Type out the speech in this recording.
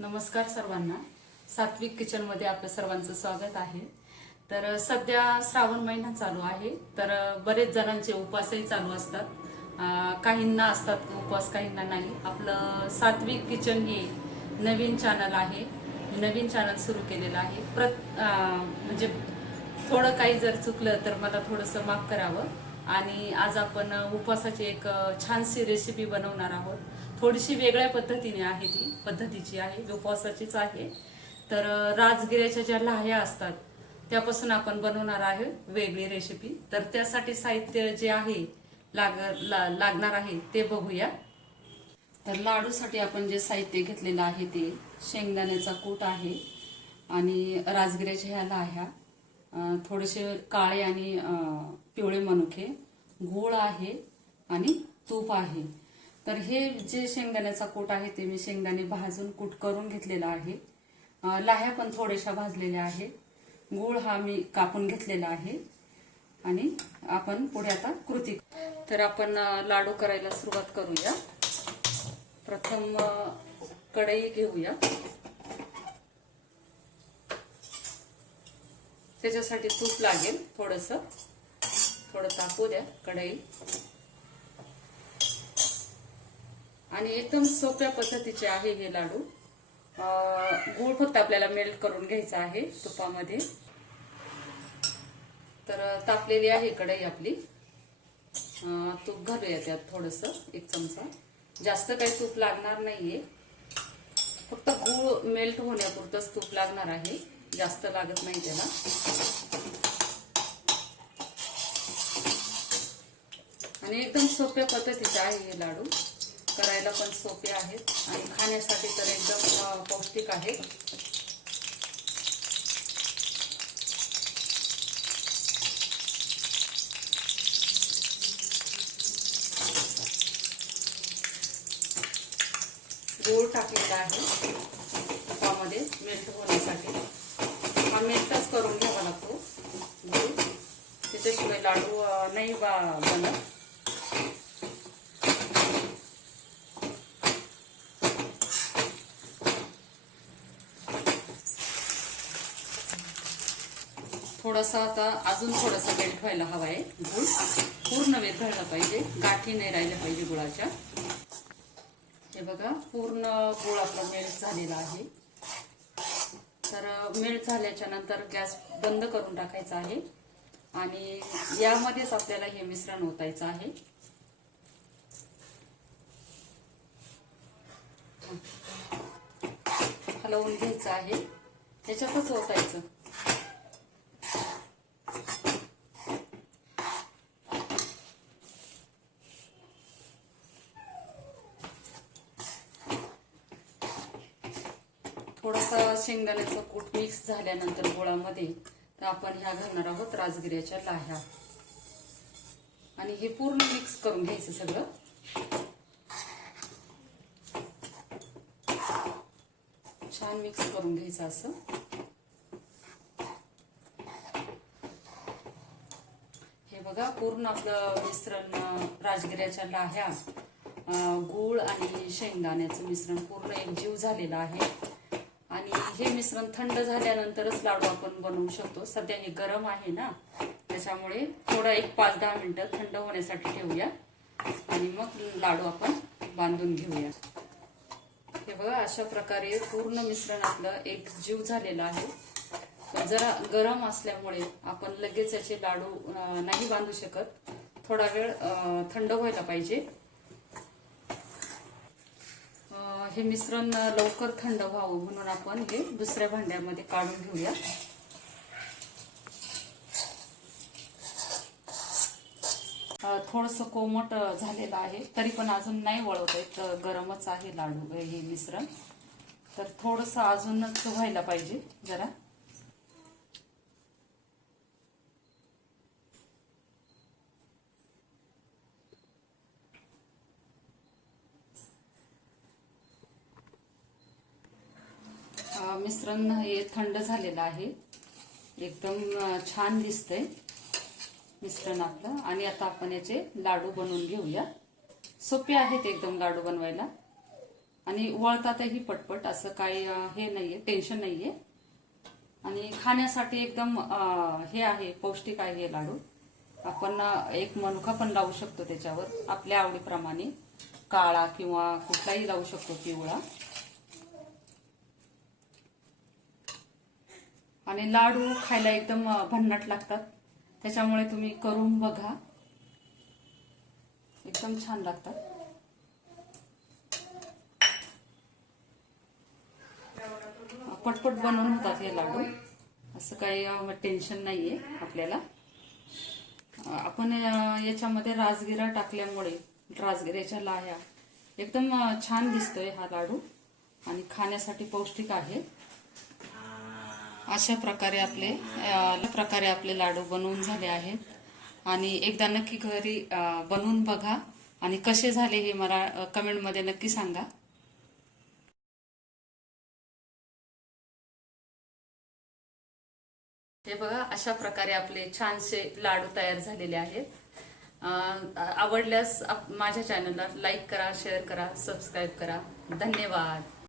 नमस्कार सर्वांना. सात्विक किचनमध्ये आपलं सर्वांचं स्वागत आहे. तर सध्या श्रावण महिना चालू आहे. तर बरेच जणांचे उपवासही चालू असतात. काहींना असतात उपवास काहींना नाही. आपलं सात्विक किचन हे नवीन चॅनल आहे. नवीन चॅनल सुरू केलेलं आहे. प्रत म्हणजे थोडं काही जर चुकलं तर मला थोडंसं माफ करावं. आणि आज आपण उपवासाची एक छानशी रेसिपी बनवणार आहोत. थोडीशी वेगळ्या पद्धतीने आहे ती. पद्धतीची आहे उपवासाचीच आहे. तर राजगिऱ्याच्या ज्या लाह्या असतात त्यापासून आपण बनवणार आहे वेगळी रेसिपी तर त्यासाठी साहित्य जे आहे लाग ला- लागणार आहे ते बघूया. तर लाडूसाठी आपण जे साहित्य घेतलेलं आहे ते शेंगदाण्याचा कूट आहे आणि राजगिऱ्याच्या ह्या लाह्या. थोडेसे काळे आणि पिवळे मनुके गूळ आहे आणि तूप आहे. तर हे जे शेंगदाण्याचा कूट आहे ते मी शेंगदाणे भाजून कूट करून घेतलेला आहे. लाह्या पण थोड्याशा भाजलेल्या आहे. गूळ हा मी कापून घेतलेला आहे. आणि आपण पुढे आता कृती तर आपण लाडू करायला सुरुवात करूया. प्रथम कढई घेऊया. त्याच्यासाठी तूप लागेल थोडस. थोडं तापू द्या कढई. आणि एकदम सोप्या पद्धतीचे आहे हे लाडू. गूळ फक्त आपल्याला मेल्ट करून घ्यायचा आहे तुपामध्ये. तर तापलेली आहे कढई आपली. तूप घालूया त्यात थोडस एक चमचा. जास्त काही तूप लागणार नाहीये. फक्त गूळ मेल्ट होण्यापुरतंच तूप लागणार आहे. जास्त लागत नाही त्याला. आणि एकदम सोप्या पद्धतीचे आहे हे लाडू. करायला पण सोपे आहेत. आणि खाण्यासाठी तर एकदम पौष्टिक आहे. गूळ टाकलेला आहे. तुपामध्ये मेल्ट होण्यासाठी. हा मेल्टच करून घ्यावा लागतो. गूळ. त्याच्याशिवाय लाडू नाही बा बनत. थोडासा आता अजून थोडासा मेल्ट व्हायला हवा आहे. गूळ पूर्ण वेळ झाला पाहिजे. गाठी नाही राहिल्या पाहिजे गुळाच्या. हे बघा पूर्ण गुळ आपला मेल्ट झालेला आहे. तर मेल्ट झाल्याच्यानंतर गॅस बंद करून टाकायचा आहे. आणि यामध्येच आपल्याला हे मिश्रण ओतायचं आहे. हलवून घ्यायचं आहे. त्याच्यातच ओतायचं. थोडासा शेंगदाण्याचं कूट मिक्स झाल्यानंतर गोळामध्ये तर आपण ह्या घालणार आहोत राजगिऱ्याच्या लाह्या. आणि हे पूर्ण मिक्स करून घ्यायचं सगळं. छान मिक्स करून घ्यायचं असं. हे बघा पूर्ण आपलं मिश्रण राजगिऱ्याच्या लाह्या गूळ आणि शेंगदाण्याचं मिश्रण पूर्ण एकजीव झालेलं आहे. हे मिश्रण थंड झाल्यानंतरच लाडू आपण बनवू शकतो. सध्या हे गरम आहे ना त्याच्यामुळे थोडं एक पाच दहा मिनिटं थंड होण्यासाठी ठेवूया. आणि मग लाडू आपण बांधून घेऊया. हे बघा अशा प्रकारे पूर्ण मिश्रण आपलं एक जीव झालेला आहे. जरा गरम असल्यामुळे आपण लगेच याचे लाडू नाही बांधू शकत. थोडा वेळ थंड व्हायला पाहिजे. हे मिश्रण लवकर थंड व्हावं म्हणून आपण हे दुसऱ्या भांड्यामध्ये काढून घेऊया. थोडस कोमट झालेलं आहे तरी पण अजून नाही वळवत येत तर गरमच आहे लाडू हे मिश्रण. तर थोडस अजूनच व्हायला पाहिजे जरा. मिश्रण हे थंड झालेलं आहे. एकदम छान दिसतंय मिश्रण आपलं. आणि आता आपण याचे लाडू बनवून घेऊया. सोपे आहेत एकदम लाडू बनवायला. आणि वळतातही पटपट असं काही हे हे नाहीये टेन्शन नाहीये. आणि खाण्यासाठी एकदम हे आहे पौष्टिक आहे हे लाडू. आपण एक मनुका पण लावू शकतो त्याच्यावर. आपल्या आवडीप्रमाणे काळा किंवा कुठलाही लावू शकतो पिवळा. आणि लाडू खायला एकदम भन्नाट लागतात. त्याच्यामुळे तुम्ही करून बघा. एकदम छान लागतात. पटपट बनवून होतात हे लाडू. असं काही टेन्शन नाहीये आपल्याला. आपण याच्यामध्ये राजगिरा टाकल्यामुळे राजगिऱ्याच्या लाह्या एकदम छान दिसतोय हा लाडू. आणि खाण्यासाठी पौष्टिक आहे. अशा प्रकारे आपले प्रकारे आपले लाडू बनवून झाले आहेत. आणि एकदा नक्की घरी बनवून बघा. आणि कसे झाले हे मला कमेंटमध्ये नक्की सांगा. हे बघा अशा प्रकारे आपले छानसे लाडू तयार झालेले आहेत. आवडल्यास आप- माझ्या चॅनलला लाईक करा शेअर करा सबस्क्राईब करा. धन्यवाद.